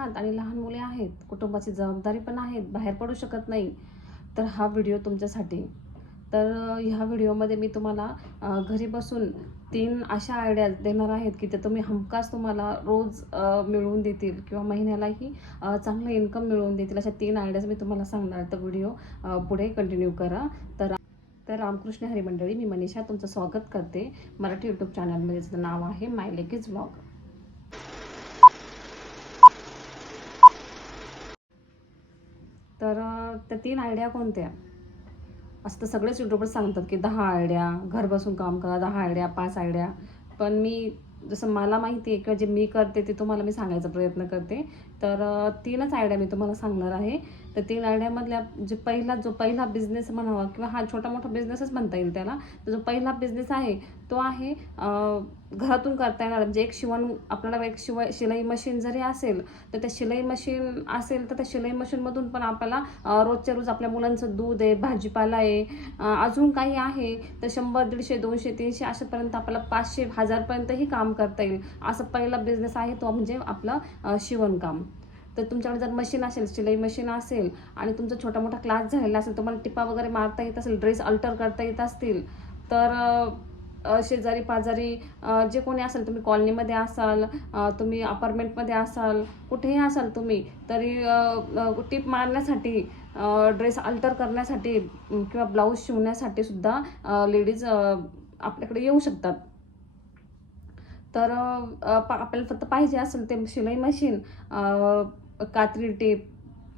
आहात आणि लहान मुले आहेत, कुटुंबाची जबाबदारी पण आहेत, बाहेर पडू शकत नाही, तर हा व्हिडिओ तुमच्यासाठी. तर ह्या व्हिडिओमध्ये मी तुम्हाला घरी बसून 3 अशा आयडिया देणार आहेत की ते तुम्ही हमखास तुम्हाला रोज मिळवून देतील किंवा महिन्यालाही चांगलं इन्कम मिळवून देतील. अशा 3 आयडियाज मी तुम्हाला सांगणार. तर व्हिडिओ पुढे कंटिन्यू करा. तर रामकृष्ण हरी मंडळी, मी मनीषा तुमचं स्वागत करते मराठी यूट्यूब चॅनलमध्ये, ज्याचं नाव आहे माय लेकीज व्लॉग. तर त्या 3 आयडिया कोणत्या? असं तर सगळेच यूट्यूबर सांगतात की 10 आयडिया, घर बसून काम करा, 10 आयडिया, 5 आयडिया. पण मी जसं मला माहिती आहे किंवा जे मी करते ते तुम्हाला मी सांगायचा प्रयत्न करते. तर 3च आयडिया मी तुम्हाला सांगणार आहे. तर 3 आयडियामधल्या जो पहिला बिझनेस म्हणावा किंवा हा छोटा मोठा बिझनेसच म्हणता येईल त्याला. तर जो पहिला बिझनेस आहे तो आहे घरातून करता येणार. म्हणजे आपल्याला एक शिलाई मशीन जरी असेल तर त्या शिलाई मशीन असेल तर त्या शिलाई मशीनमधून पण आपल्याला रोजच्या रोज आपल्या मुलांचं दूध आहे, भाजीपाला आहे, अजून काही आहे तर 100, 150, 200, 300 अशापर्यंत आपल्याला 500, 1000पर्यंतही काम करता येईल. असं पहिला बिझनेस आहे तो म्हणजे आपलं शिवणकाम. तर तुमच्याकडे जर मशीन असेल, शिलाई मशीन असेल आणि तुमचा छोटा मोठा क्लास झालेला असेल, तुम्हाला टिपा वगैरे मारता येत असेल, ड्रेस अल्टर करता येत असतील, तर शेजारी पाजारी जे कोणी असेल, तुम्ही कॉलनीमध्ये असाल, तुम्ही अपार्टमेंटमध्ये असाल, कुठेही असाल तुम्ही, तरी टिप मारण्यासाठी, ड्रेस अल्टर करण्यासाठी किंवा ब्लाऊज शिवण्यासाठी सुद्धा लेडीज आपल्याकडे येऊ शकतात. तर आपल्याला फक्त पाहिजे असेल ते शिलाई मशीन, कात्री टेप,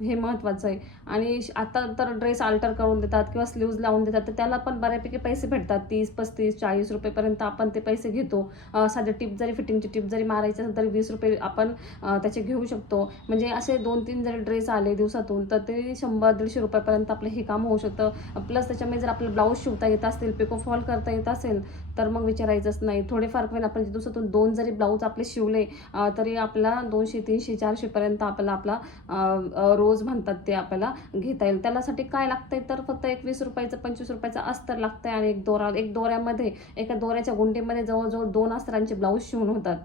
हे महत्त्वाचं आहे. आणि आता तर ड्रेस अल्टर करून देतात किंवा स्लीव्ज लावून देतात, तर त्याला पण बऱ्यापैकी पैसे भेटतात. 30, 35, 40 रुपयेपर्यंत आपण ते पैसे घेतो. साधे फिटिंगची टिप जरी मारायची असेल तरी 20 रुपये आपण त्याचे घेऊ शकतो. म्हणजे असे 2-3 जरी ड्रेस आले दिवसातून तर ते 100-150 रुपयापर्यंत आपलं हे काम होऊ शकतं. प्लस त्याच्यामध्ये जर आपल्याला ब्लाऊज शिवता येत असतील, पिको फॉल करता येत असेल, तर मग विचारायचंच नाही. थोडेफार काही आपण दिवसातून 2 जरी ब्लाऊज आपले शिवले तरी आपला 200, 300, 400पर्यंत आपला रोज म्हणतात ते आपल्याला घेता येईल. त्यासाठी काय लागतंय तर फक्त एक 20 रुपयाचं, 25 रुपयाचं अस्तर लागतंय आणि एक दोऱ्यामध्ये, एका दोऱ्याच्या गुंडीमध्ये जवळजवळ 2 अस्तरांचे ब्लाऊज शिवून होतात.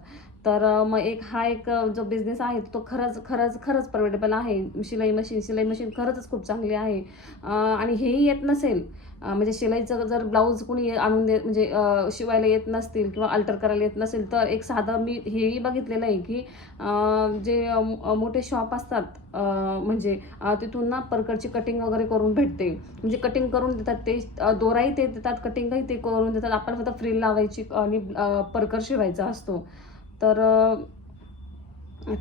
तर मग हा एक जो बिझनेस आहे तो खरंच परवडेबल आहे. शिलाई मशीन खरंच खूप चांगली आहे. आणि हेही येत नसेल, म्हणजे शिलाईचं जर ब्लाऊज कोणी आणून म्हणजे शिवायला येत नसतील किंवा अल्टर करायला येत नसेल, तर एक साधं मी हेही बघितलेलं आहे की जे मोठे शॉप असतात, म्हणजे तिथून ना परकरची कटिंग वगैरे करून भेटते. म्हणजे कटिंग करून देतात ते, दोराही ते देतात, कटिंगही ते करून देतात. आपण फक्त फ्रिल लावायची आणि परकर शिवायचा असतो. तर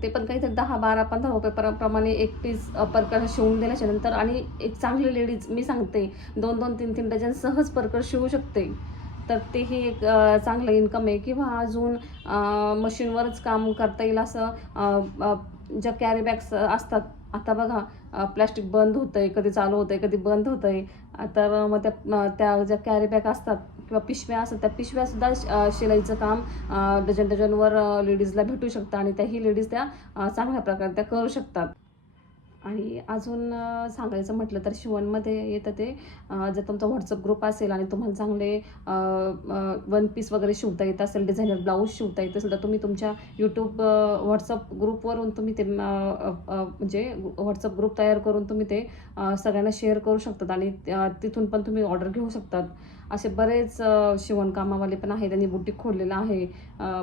ते पण काहीतरी 10, 12, 15 रुपये प्रमाणे एक पीस परकर शिवून दिल्याच्या नंतर, आणि एक चांगली लेडीज मी सांगते 2-2, 3-3 डझन सहज परकर शिवू शकते. तर तेही एक चांगलं इन्कम आहे. किंवा अजून मशीनवरच काम करता येईल असं ज्या कॅरी बॅग्स असतात. आता बघा, प्लॅस्टिक बंद होतंय, कधी चालू होतंय, कधी बंद होतंय. तर मग त्या ज्या कॅरी बॅग असतात किंवा पिशव्या असतात, त्या पिशव्यासुद्धा शिलाईचं काम डझनवर लेडीजला भेटू शकतं आणि त्याही लेडीज त्या चांगल्या प्रकारे त्या करू शकतात. आणि अजून सांगायचं म्हटलं तर शिवणमध्ये येतं ते, जर तुमचा व्हॉट्सअप ग्रुप असेल आणि तुम्हाला चांगले वन पीस वगैरे शिवता येत असेल, डिझायनर ब्लाऊज शिवता येत असेल, तर तुम्ही तुमच्या यूट्यूब व्हॉट्सअप ग्रुपवरून तुम्ही ते म्हणजे व्हॉट्सअप ग्रुप तयार करून तुम्ही ते सगळ्यांना शेअर करू शकतात आणि तिथून पण तुम्ही ऑर्डर घेऊ शकतात. असे बरेच शिवणकामावाले पण आहे, त्यांनी बुटीक खोललेलं आहे.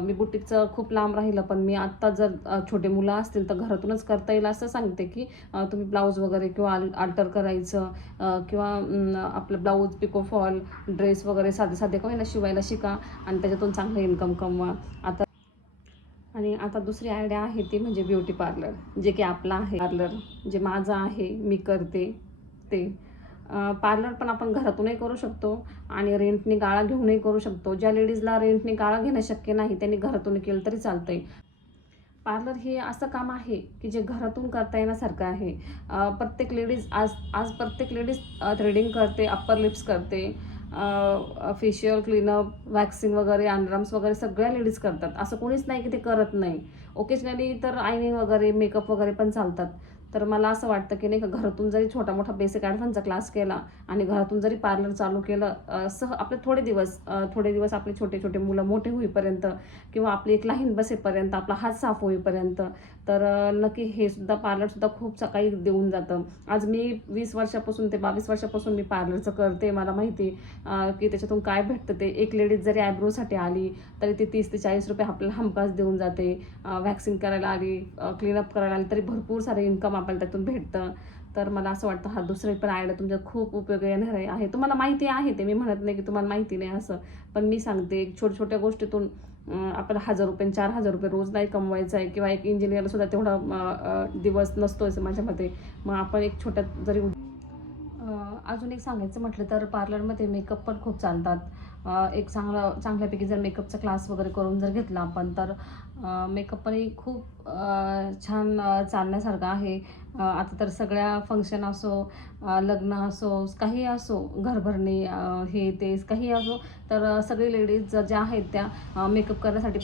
मी बुटीकचं खूप लांब राहिलं, पण मी आत्ता जर छोटे मुलं असतील तर घरातूनच करता येईल असं सांगते की तुम्ही ब्लाऊज वगैरे किंवा अल्टर करायचं किंवा आपलं ब्लाऊज, पिको फॉल, ड्रेस वगैरे साधे का होईना शिवायला शिका आणि त्याच्यातून चांगलं इन्कम कमवा. आता दुसरी आयडिया आहे ती म्हणजे ब्युटी पार्लर, जे की आपलं आहे पार्लर, जे माझं आहे, मी करते ते. पार्लर पण आपण घरातूनही करू शकतो आणि रेंटने गाळा घेऊनही करू शकतो. ज्या लेडीजला रेंटने गाळा घेणं शक्य नाही त्यांनी घरातून केलं तरी चालतंय. पार्लर हे असं काम आहे की जे घरातून करता येण्यासारखं आहे. प्रत्येक लेडीज आज प्रत्येक लेडीज थ्रेडिंग करते, अप्पर लिप्स करते, फेशियल, क्लीनअप, वॅक्सिंग वगैरे, अंडरआर्म्स वगैरे सगळ्या लेडीज करतात. असं कोणीच नाही की ते करत नाही. ओकेजनली तर आयनिंग वगैरे, मेकअप वगैरे पण चालतात. तर मला असं वाटतं की नाही का, घरातून जरी छोटा मोठा बेसिक ॲडव्हान्सचा क्लास केला आणि घरातून जरी पार्लर चालू केलं, आपले थोडे दिवस आपले छोटे छोटे मुलं मोठे होईपर्यंत, किंवा आपली एक लाईन बसेपर्यंत, आपला हात साफ होईपर्यंत, तर नक्की हे सुद्धा पार्लरसुद्धा खूप सकाळी देऊन जातं. आज मी 20 वर्षापासून ते 22 वर्षापासून मी पार्लरचं करते. मला माहिती की त्याच्यातून काय भेटतं ते. एक लेडीज जरी आयब्रोसाठी आली तरी ती 30 ते 40 रुपये आपल्याला हमखास देऊन जाते. वॅक्सिंग करायला आली, क्लीनअप करायला आली, तरी भरपूर सारं इन्कम आपल्याला त्यातून भेटतं. तर मला असं वाटतं हा दुसरी पण आयडिया तुमच्या खूप उपयोग येणार आहे. तुम्हाला माहिती आहे ते, मी म्हणत नाही की तुम्हाला माहिती नाही असं, पण मी सांगते छोट्या छोट्या गोष्टीतून आपल्याला 1000 रुपये 4000 रुपये रोज नाही कमवायचं आहे, किंवा एक इंजिनियरला सुद्धा तेवढा दिवस नसतोच माझ्या मते. मग आपण एक छोट्यात जरी अजून एक सांगायचं म्हटलं तर पार्लरमध्ये मेकअप पण खूप चालतात. एक चांगल्यापैकी जर मेकअपचा क्लास वगैरे करून जर घेतला आपण, तर मेकअप पण खूप छान चालण्यासारखं आहे. आता तर सगळ्या फंक्शन असो, लग्न असो, काही असो, घरभरणी, हे ते काही असो, तर सगळी लेडीज ज्या आहेत त्या मेकअप करण्यासाठी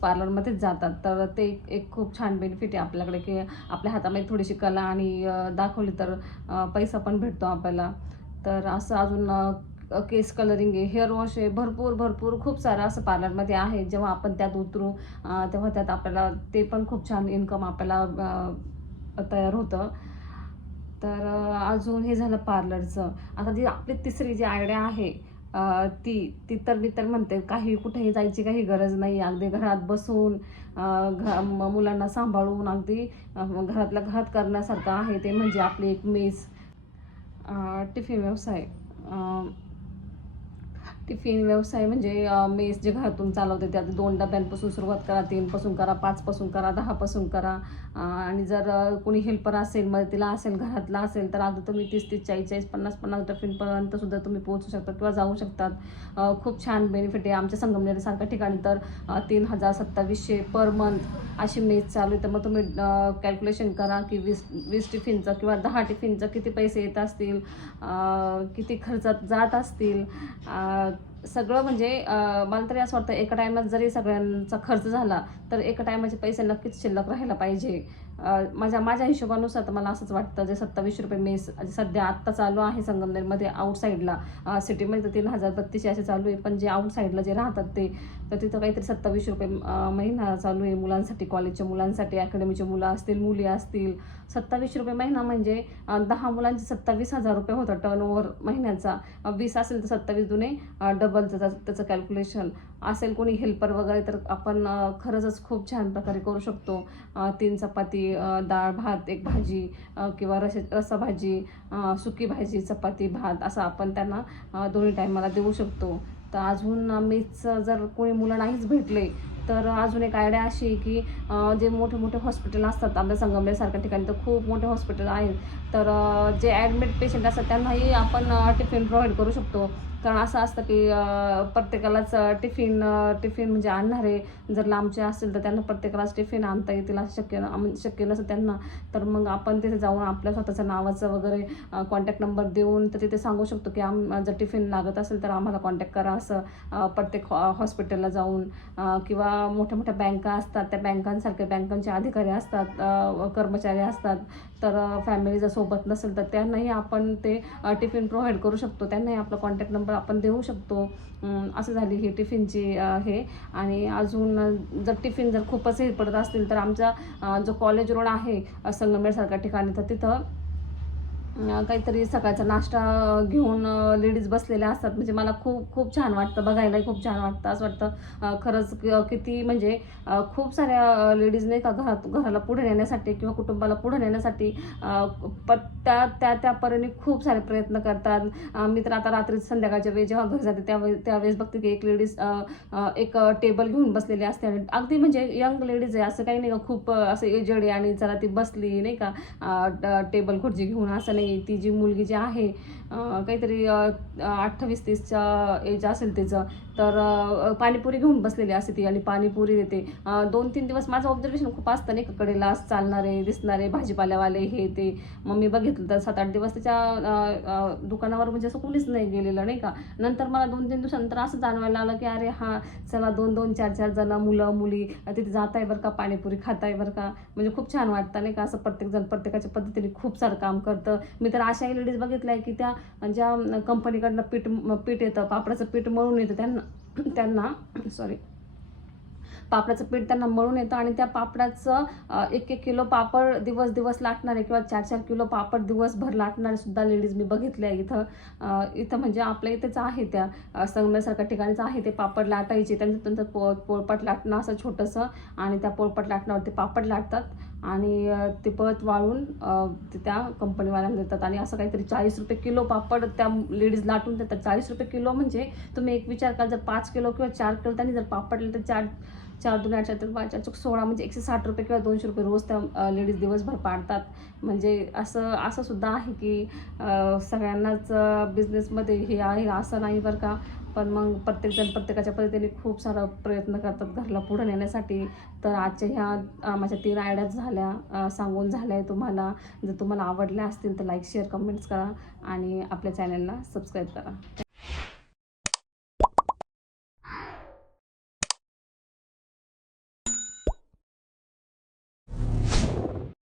पार्लरमध्येच जातात. तर ते एक खूप छान बेनिफिट आहे आपल्याकडे, की आपल्या हातामध्ये थोडीशी कला आणि दाखवली तर पैसा पण भेटतो आपल्याला. तर असं अजून केस कलरिंग आहे, हेअर वॉश आहे, भरपूर खूप सारं असं पार्लरमध्ये आहे. जेव्हा आपण त्यात उतरू तेव्हा त्यात आपल्याला ते पण खूप छान इन्कम आपल्याला तयार होतं. तर अजून हे झालं पार्लरचं. आता जी आपली तिसरी जी आयडिया आहे, ती तर मी तर म्हणते काही कुठेही जायची काही गरज नाही. अगदी घरात बसून मुलांना सांभाळून अगदी घरातल्या घरात करण्यासारखं आहे. ते म्हणजे आपली एक मेस, टिफिन व्यवसाय. टिफिन व्यवसाय म्हणजे मेस जे घरातून चालवते, त्यात 2 डब्यांपासून सुरुवात करा, 3 पासून करा, 5 पासून करा, 10 पासून करा. आणि जर कोणी हेल्पर असेल, मदतीला असेल, घरातला असेल, तर अगदी तुम्ही 30-30, 40-40, 50-50 टिफिनपर्यंत सुद्धा तुम्ही पोहोचू शकता किंवा जाऊ शकतात. खूप छान बेनिफिट आहे. आमच्या संगमनेरसारख्या ठिकाणी तर 3000-2700 पर मंथ अशी मेस चालू आहे. तर मग तुम्ही कॅल्क्युलेशन करा की 20 टिफिनचं किंवा 10 टिफिनचं किती पैसे येत असतील, किती खर्चात जात असतील. सगळं म्हणजे मला तरी असं वाटतं एका टायमात जरी सगळ्यांचा खर्च झाला तर एका टायमाचे पैसे नक्कीच शिल्लक राहायला पाहिजे. माझ्या हिशोबानुसार तर मला असंच वाटतं. जे 2700 रुपये मेस सध्या आत्ता चालू आहे संगमनेरमध्ये, आउटसाईडला, सिटीमध्ये तर 3032 असे चालू आहे, पण जे आउटसाईडला जे राहतात ते, तर तिथं काहीतरी 2700 रुपये महिना चालू आहे मुलांसाठी, कॉलेजच्या मुलांसाठी, अकॅडमीचे मुलं असतील, मुली असतील. 2700 रुपये महिना म्हणजे 10 मुलांचे 27,000 रुपये होतं टर्नओव्हर महिन्याचा. 20 असेल तर 27 दुने डबलचं त्याचं कॅल्क्युलेशन असेल. कोणी हेल्पर वगैरे तर आपण खरंच खूप छान प्रकारे करू शकतो. 3 चपाती, डाळ भात, एक भाजी, किंवा रस्सा भाजी, सुकी भाजी, चपाती भात, असं आपण त्यांना दोन्ही टायमाला देऊ शकतो. तर अजून मेसचं जर कोणी मुलं नाहीच भेटले तर अजून एक आयडिया अशी आहे की जे मोठे मोठे हॉस्पिटल असतात आपल्या संगमनेरसारख्या ठिकाणी, तर खूप मोठे हॉस्पिटल आहेत. तर जे ॲडमिट पेशंट असतात त्यांनाही आपण टिफिन प्रोव्हाइड करू शकतो. कारण असं असतं की प्रत्येकालाच टिफिन म्हणजे आणणारे जर लांबचे असतील तर त्यांना प्रत्येकालाच टिफिन आणता येतील असं शक्य नसतं त्यांना. तर मग आपण तिथे जाऊन आपल्या स्वतःचं नावाचं वगैरे कॉन्टॅक्ट नंबर देऊन तर तिथे सांगू शकतो की जर टिफिन लागत असेल तर आम्हाला कॉन्टॅक्ट करा, असं प्रत्येक हॉस्पिटलला जाऊन. किंवा मोठ्या मोठ्या बँका असतात, त्या बँकांचे अधिकारी असतात, कर्मचारी असतात, तर फॅमिली जर सोबत नसेल तर त्यांनाही आपण ते टिफिन प्रोव्हाइड करू शकतो. त्यांनाही आपला कॉन्टॅक्ट नंबर आपण देऊ शकतो. असं झाली ही टिफिनची हे. आणि अजून जर टिफिन जर खूपच हे पडत असतील तर आमचा जो कॉलेज रोड आहे संगमनेरसारख्या ठिकाणी, तर तिथं काहीतरी सकाळचा नाश्ता घेऊन लेडीज बसलेल्या असतात. म्हणजे मला खूप छान वाटतं, बघायलाही खूप छान वाटतं. असं वाटतं खरंच किती म्हणजे खूप साऱ्या लेडीज नाही का घराला पुढे नेण्यासाठी किंवा कुटुंबाला पुढे नेण्यासाठी त्या परीने खूप सारे प्रयत्न करतात. मी तर आता रात्री संध्याकाळच्या वेळी जेव्हा घरी जाते त्यावेळेस बघते की एक लेडीज एक टेबल घेऊन बसलेली असते. आणि अगदी म्हणजे यंग लेडीज आहे, असं काही नाही का खूप असं एजड आहे आणि जरा ती बसली नाही का टेबल खुर्ची घेऊन, असं नाही. ती जी मुलगी जी आहे काहीतरी 28-30च्या एज असेल तिचं. तर पाणीपुरी घेऊन बसलेली असते ती आणि पाणीपुरी देते. 2-3 दिवस माझं ऑब्झर्वेशन खूप असतं नाही का, कडेला चालणारे दिसणारे भाजीपाल्यावाले हे ते. मग मी बघितलं तर 7-8 दिवस त्याच्या दुकानावर म्हणजे असं कोणीच नाही गेलेलं नाही का. नंतर मला 2-3 दिवसानंतर असं जाणवायला लागलं की अरे हां, चला 2-2, 4-4 जण मुलं मुली तिथे जात आहे बरं का, पाणीपुरी खात आहे बरं का. म्हणजे खूप छान वाटतं नाही का, असं प्रत्येकजण प्रत्येकाच्या पद्धतीने खूप सारं काम करतं. मी तर अशाही लेडीज बघितल्या आहे की त्या ज्या कंपनीकडनं पीठ येतं, पापडाचं पीठ मळून येतं त्यांना सॉरी पापडाचं पीठ त्यांना मळून येतं आणि त्या पापडाचं 1-1 किलो पापड दिवस लाटणारे किंवा 4-4 किलो पापड दिवसभर लाटणारे सुद्धा लेडीज मी बघितल्या इथं. इथं म्हणजे आपल्या इथेच आहे, त्या संगमेसारख्या ठिकाणीच आहे ते पापड लाटायचे. त्यांचं पोळपाट लाटणं असं छोटंसं आणि त्या पोळपाट लाटण्यावर ते पापड लाटतात आणि ते परत वाळून ते त्या कंपनीवाल्यांना देतात आणि असं काहीतरी 40 रुपये किलो पापड त्या लेडीज लाटून देतात. 40 रुपये किलो म्हणजे तुम्ही एक विचार करा, जर 5 किलो किंवा 4 किलो त्यांनी जर पापड तर 4 2 8 तर 5 4 16 म्हणजे 160 रुपये किंवा 200 रुपये रोज त्या लेडीज दिवसभर पाडतात. म्हणजे असं सुद्धा आहे की सगळ्यांनाच बिझनेसमध्ये हे आहे असं नाही बरं का. पण मग प्रत्येकजण प्रत्येकाच्या पद्धतीने खूप सारा प्रयत्न करतात घरला पुढे नेण्यासाठी. तर आजच्या ह्या माझ्या 3 आयडियाज झाल्या, सांगून झाल्या आहे तुम्हाला. जर तुम्हाला आवडल्या असतील तर लाईक शेअर कमेंट्स करा आणि आपल्या चॅनलला सबस्क्राईब करा.